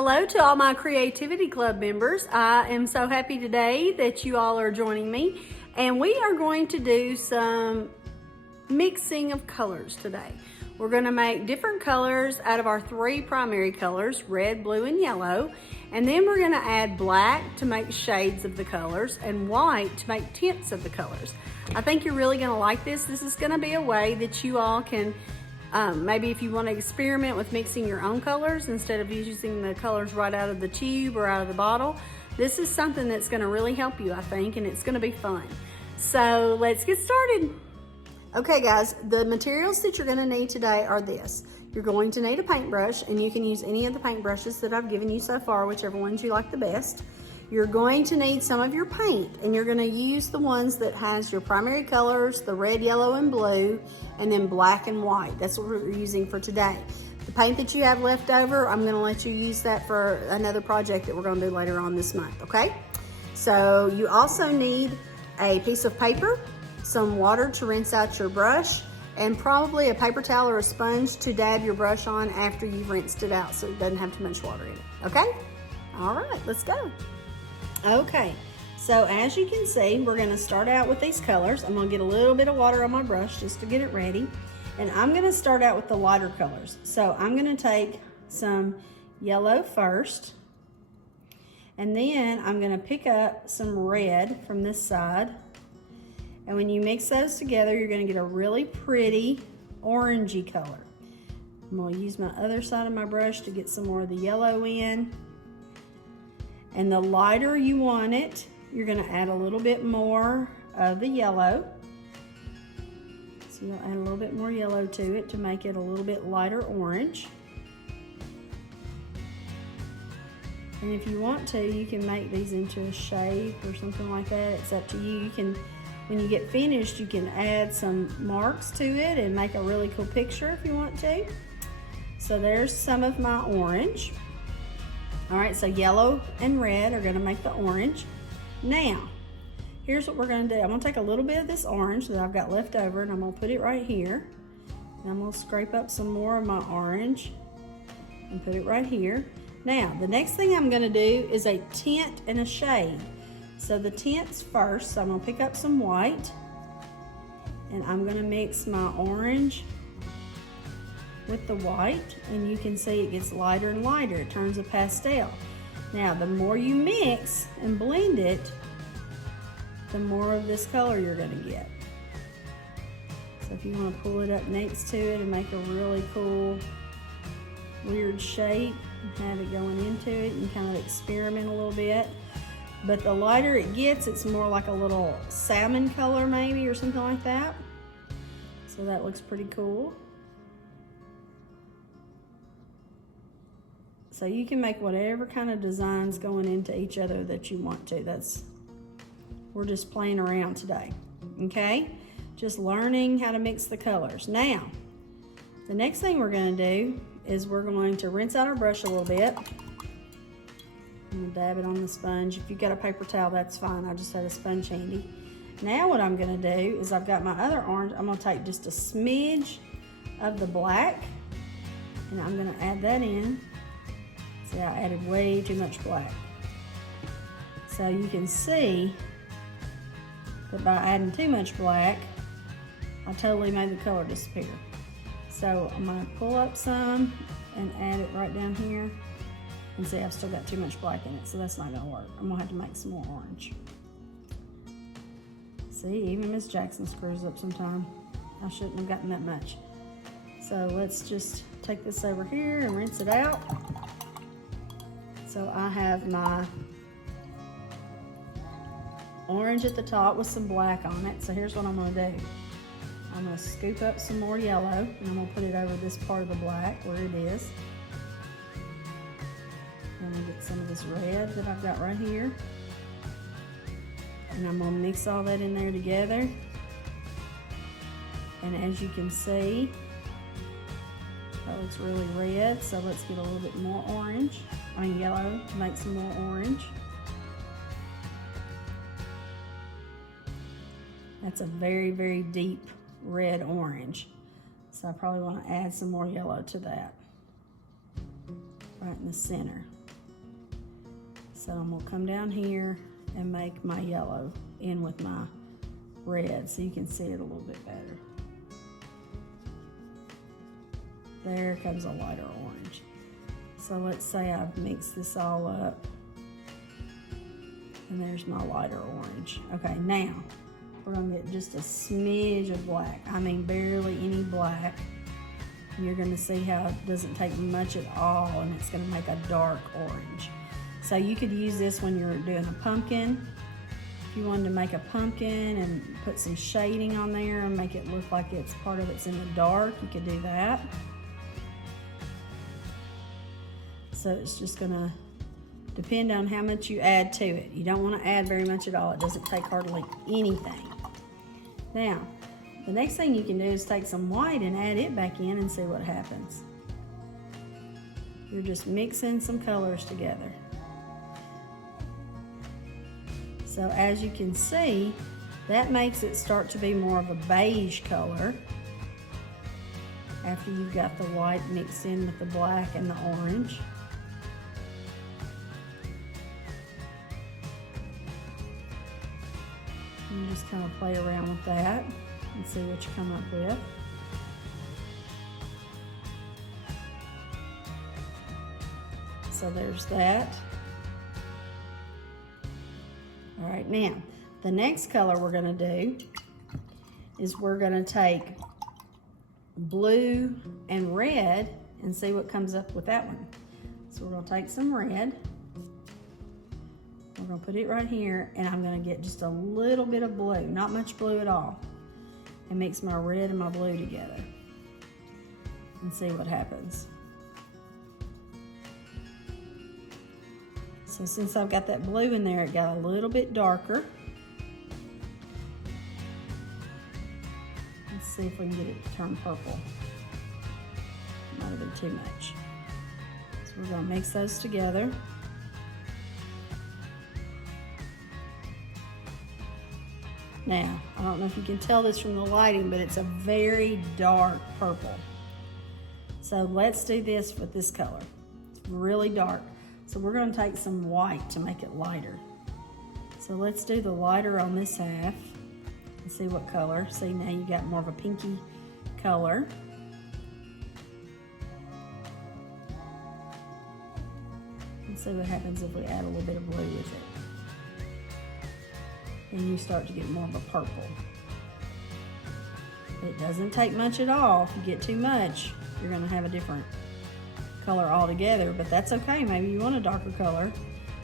Hello to all my Creativity Club members. I am so happy today that you all are joining me, and we are going to do some mixing of colors today. We're going to make different colors out of our three primary colors, red, blue, and yellow, and then we're going to add black to make shades of the colors and white to make tints of the colors. I think you're really going to like this. This is going to be a way that you all can maybe if you want to experiment with mixing your own colors instead of using the colors right out of the tube or out of the bottle. This is something that's going to really help you, I think, and it's going to be fun. So let's get started. Okay guys, the materials that you're going to need today are this. You're going to need a paintbrush, and you can use any of the paintbrushes that I've given you so far, whichever ones you like the best. You're going to need some of your paint, and you're going to use the ones that has your primary colors, the red, yellow, and blue, and then black and white. That's what we're using for today. The paint that you have left over, I'm going to let you use that for another project that we're going to do later on this month, okay? So you also need a piece of paper, some water to rinse out your brush, and probably a paper towel or a sponge to dab your brush on after you've rinsed it out so it doesn't have too much water in it, okay? All right, let's go. Okay, so as you can see, we're going to start out with these colors. I'm going to get a little bit of water on my brush just to get it ready. And I'm going to start out with the lighter colors. So I'm going to take some yellow first. And then I'm going to pick up some red from this side. And when you mix those together, you're going to get a really pretty orangey color. I'm going to use my other side of my brush to get some more of the yellow in. And the lighter you want it, you're going to add a little bit more of the yellow. So you'll add a little bit more yellow to it to make it a little bit lighter orange. And if you want to, you can make these into a shape or something like that. It's up to you. You can, when you get finished, you can add some marks to it and make a really cool picture if you want to. So there's some of my orange. All right, so yellow and red are gonna make the orange. Now, here's what we're gonna do. I'm gonna take a little bit of this orange that I've got left over, and I'm gonna put it right here. And I'm gonna scrape up some more of my orange and put it right here. Now, the next thing I'm gonna do is a tint and a shade. So the tints first, so I'm gonna pick up some white, and I'm gonna mix my orange with the white, and you can see it gets lighter and lighter. It turns a pastel. Now, the more you mix and blend it, the more of this color you're gonna get. So if you wanna pull it up next to it and make a really cool, weird shape and have it going into it and kind of experiment a little bit. But the lighter it gets, it's more like a little salmon color maybe or something like that. So that looks pretty cool. So you can make whatever kind of designs going into each other that you want to. We're just playing around today, okay? Just learning how to mix the colors. Now, the next thing we're gonna do is we're going to rinse out our brush a little bit. I'm gonna dab it on the sponge. If you've got a paper towel, that's fine. I just had a sponge handy. Now what I'm gonna do is I've got my other orange. I'm gonna take just a smidge of the black, and I'm gonna add that in. See, I added way too much black. So you can see that by adding too much black, I totally made the color disappear. So I'm gonna pull up some and add it right down here. And see, I've still got too much black in it, so that's not gonna work. I'm gonna have to make some more orange. See, even Miss Jackson screws up sometime. I shouldn't have gotten that much. So let's just take this over here and rinse it out. So I have my orange at the top with some black on it. So here's what I'm gonna do. I'm gonna scoop up some more yellow, and I'm gonna put it over this part of the black where it is. I'm gonna get some of this red that I've got right here. And I'm gonna mix all that in there together. And as you can see, that looks really red, so let's get a little bit more orange. Yellow to make some more orange. That's a very, very deep red orange. So I probably want to add some more yellow to that. Right in the center. So I'm gonna come down here and make my yellow in with my red so you can see it a little bit better. There comes a lighter orange. So let's say I've mixed this all up and there's my lighter orange. Okay, now we're gonna get just a smidge of black. I mean barely any black. You're gonna see how it doesn't take much at all and it's gonna make a dark orange. So you could use this when you're doing a pumpkin. If you wanted to make a pumpkin and put some shading on there and make it look like it's part of it's in the dark, you could do that. So it's just gonna depend on how much you add to it. You don't wanna add very much at all. It doesn't take hardly anything. Now, the next thing you can do is take some white and add it back in and see what happens. You're just mixing some colors together. So as you can see, that makes it start to be more of a beige color after you've got the white mixed in with the black and the orange. You just kind of play around with that and see what you come up with. So there's that. All right, now, the next color we're gonna do is we're gonna take blue and red and see what comes up with that one. So we're gonna take some red. We're gonna put it right here and I'm gonna get just a little bit of blue, not much blue at all, and mix my red and my blue together and see what happens. So since I've got that blue in there, it got a little bit darker. Let's see if we can get it to turn purple. Might have been too much. So we're gonna mix those together. Now, I don't know if you can tell this from the lighting, but it's a very dark purple. So let's do this with this color. It's really dark. So we're gonna take some white to make it lighter. So let's do the lighter on this half and see what color. See, now you got more of a pinky color. And see what happens if we add a little bit of blue with it. And you start to get more of a purple. It doesn't take much at all. If you get too much, you're gonna have a different color altogether, but that's okay. Maybe you want a darker color.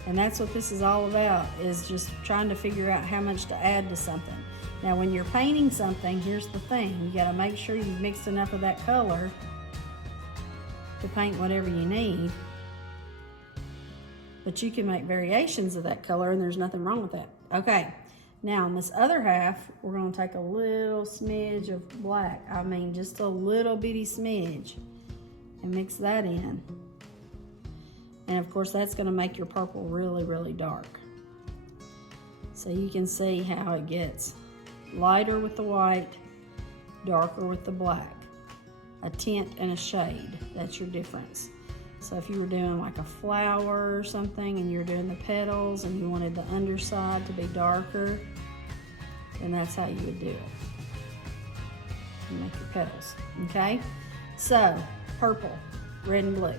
And that's what this is all about, is just trying to figure out how much to add to something. Now, when you're painting something, here's the thing. You gotta make sure you've mixed enough of that color to paint whatever you need. But you can make variations of that color and there's nothing wrong with that. Okay. Now, on this other half, we're gonna take a little smidge of black. I mean, just a little bitty smidge, and mix that in. And of course, that's gonna make your purple really, really dark. So you can see how it gets lighter with the white, darker with the black. A tint and a shade, that's your difference. So if you were doing like a flower or something and you're doing the petals and you wanted the underside to be darker, then that's how you would do it. You make your petals, okay? So, purple, red and blue.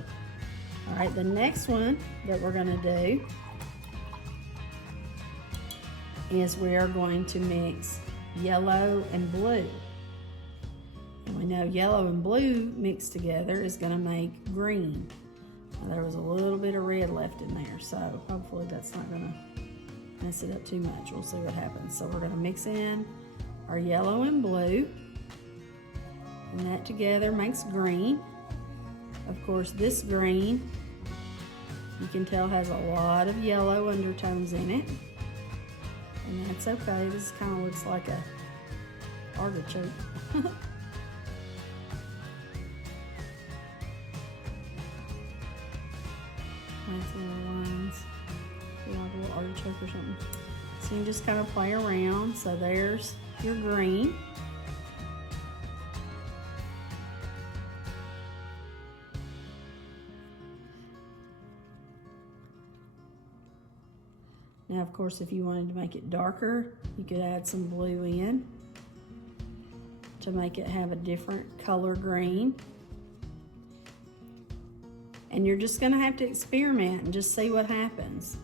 All right, the next one that we're gonna do is we are going to mix yellow and blue. And we know yellow and blue mixed together is gonna make green. Now, there was a little bit of red left in there, so hopefully that's not gonna mess it up too much. We'll see what happens. So we're gonna mix in our yellow and blue, and that together makes green. Of course, this green, you can tell has a lot of yellow undertones in it, and that's okay. This kind of looks like a artichoke. Nice little lines, like a little artichoke or something. So you just kind of play around. So there's your green. Now, of course, if you wanted to make it darker, you could add some blue in to make it have a different color green. And you're just gonna have to experiment and just see what happens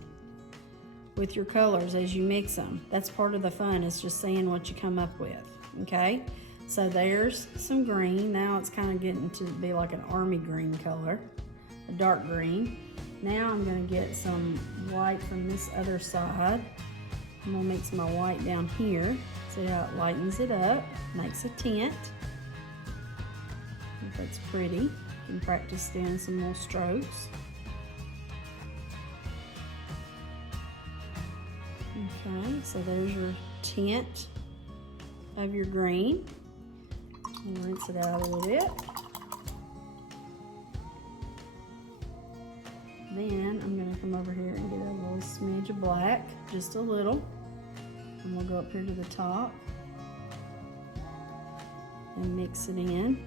with your colors as you mix them. That's part of the fun, is just seeing what you come up with, okay? So there's some green. Now it's kind of getting to be like an army green color, a dark green. Now I'm gonna get some white from this other side. I'm gonna mix my white down here. See how it lightens it up, makes a tint. If that's pretty, you can practice doing some more strokes. Okay, so there's your tint of your green. And rinse it out a little bit. Then I'm gonna come over here and get a little smidge of black, just a little. And we'll go up here to the top and mix it in.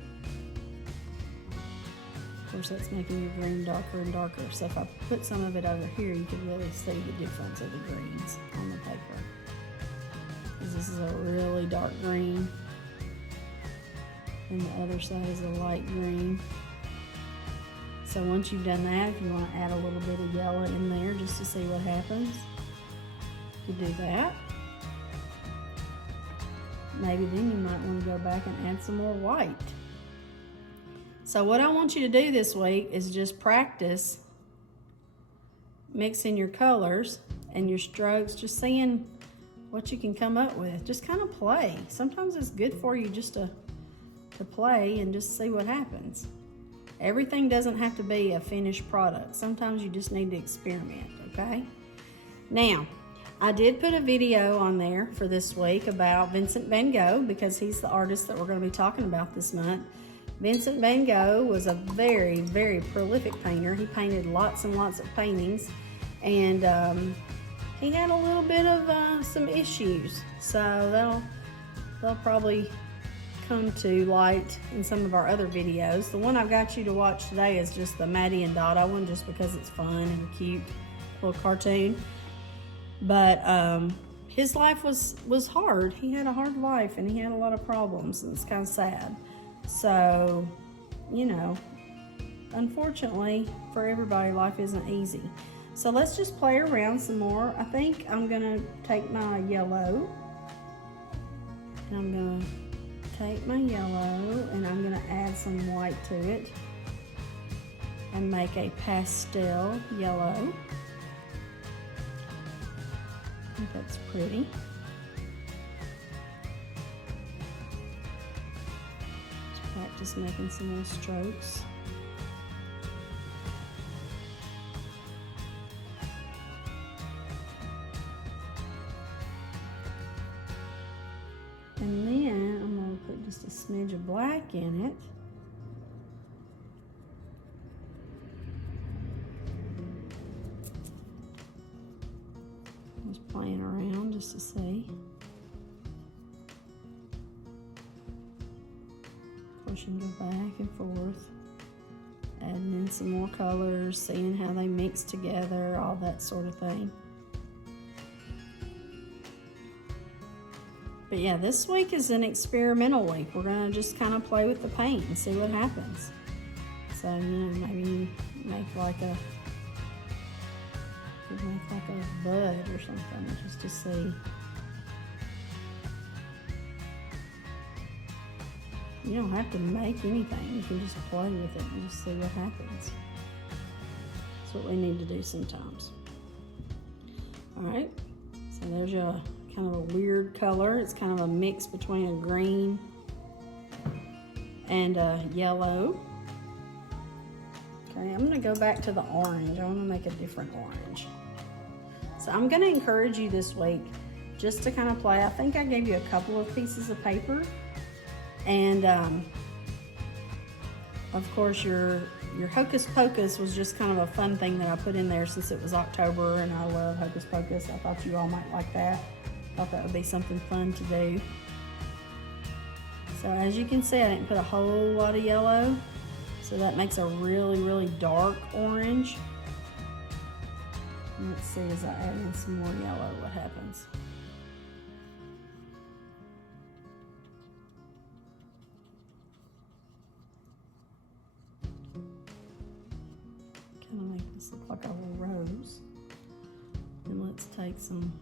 Of course, that's making your green darker and darker. So if I put some of it over here, you can really see the difference of the greens on the paper. Because this is a really dark green, and the other side is a light green. So once you've done that, if you want to add a little bit of yellow in there just to see what happens, you do that. Maybe then you might want to go back and add some more white. So what I want you to do this week is just practice mixing your colors and your strokes, just seeing what you can come up with. Just kind of play. Sometimes it's good for you just to play and just see what happens. Everything doesn't have to be a finished product. Sometimes you just need to experiment, okay? Now, I did put a video on there for this week about Vincent van Gogh, because he's the artist that we're going to be talking about this month. Vincent van Gogh was a very, very prolific painter. He painted lots and lots of paintings, and he had a little bit of some issues. So they'll probably come to light in some of our other videos. The one I've got you to watch today is just the Maddie and Dada one, just because it's fun and cute, little cartoon. But his life was hard. He had a hard life, and he had a lot of problems, and it's kind of sad. So, you know, unfortunately for everybody, life isn't easy. So let's just play around some more. I think I'm gonna take my yellow, and I'm gonna take my yellow, and I'm gonna add some white to it and make a pastel yellow. I think that's pretty. Let's practice making some more strokes. And then I'm going to put just a smidge of black in it. Just playing around just to see. Of course, you can go back and forth, adding in some more colors, seeing how they mix together, all that sort of thing. But yeah, this week is an experimental week. We're gonna just kind of play with the paint and see what happens. So, you know, maybe make like a bud or something, just to see. You don't have to make anything. You can just play with it and just see what happens. That's what we need to do sometimes. All right, so there's your kind of a weird color. It's kind of a mix between a green and a yellow. Okay, I'm gonna go back to the orange. I wanna make a different orange. So I'm gonna encourage you this week just to kind of play. I think I gave you a couple of pieces of paper, and of course your Hocus Pocus was just kind of a fun thing that I put in there since it was October and I love Hocus Pocus. I thought you all might like that. Thought that would be something fun to do. So as you can see, I didn't put a whole lot of yellow, so that makes a really, really dark orange. Let's see as I add in some more yellow what happens. Kind of make this look like a little rose. And let's take some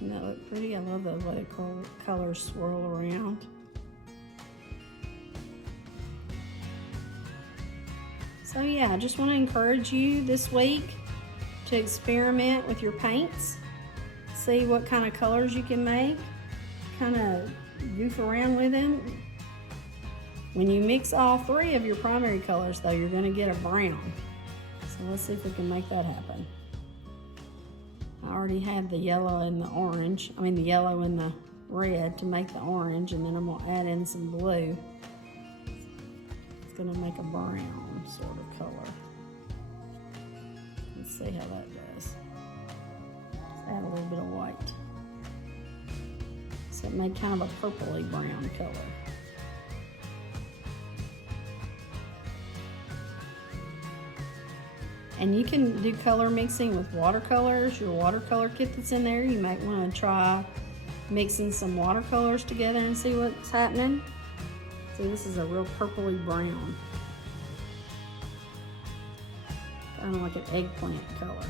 Doesn't that look pretty? I love the way colors swirl around. So yeah, I just want to encourage you this week to experiment with your paints. See what kind of colors you can make. Kind of goof around with them. When you mix all three of your primary colors though, you're going to get a brown. So let's see if we can make that happen. I already have the yellow and the orange, the yellow and the red to make the orange, and then I'm going to add in some blue. It's going to make a brown sort of color. Let's see how that does. Let's add a little bit of white. So it made kind of a purpley brown color. And you can do color mixing with watercolors, your watercolor kit that's in there. You might want to try mixing some watercolors together and see what's happening. See, this is a real purpley brown. Kind of like an eggplant color.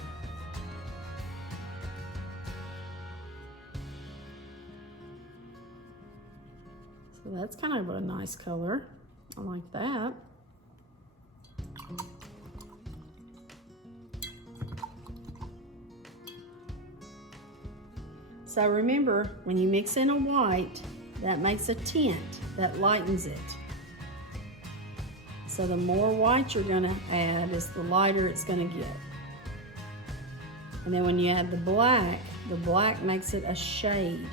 So that's kind of a nice color. I like that. So remember, when you mix in a white, that makes a tint, that lightens it. So the more white you're gonna add is the lighter it's gonna get. And then when you add the black makes it a shade,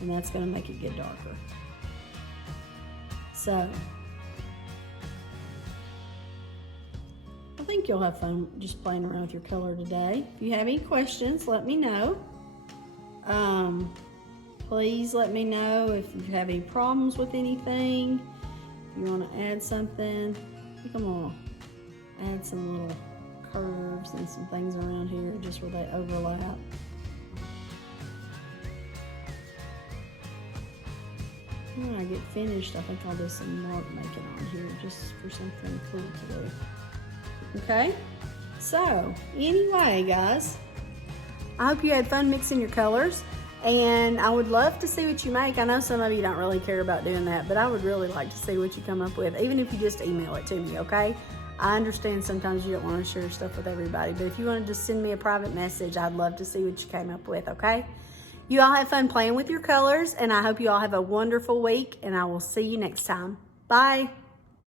and that's gonna make it get darker. So, I think you'll have fun just playing around with your color today. If you have any questions, let me know. Please let me know if you have any problems with anything. If you want to add something, I think I'm going to add some little curves and some things around here just where they overlap. When I get finished, I think I'll do some mark making on here just for something cool to do. Okay? So, anyway, guys, I hope you had fun mixing your colors, and I would love to see what you make. I know some of you don't really care about doing that, but I would really like to see what you come up with, even if you just email it to me, okay? I understand sometimes you don't want to share stuff with everybody, but if you want to just send me a private message, I'd love to see what you came up with, okay? You all have fun playing with your colors, and I hope you all have a wonderful week, and I will see you next time. Bye.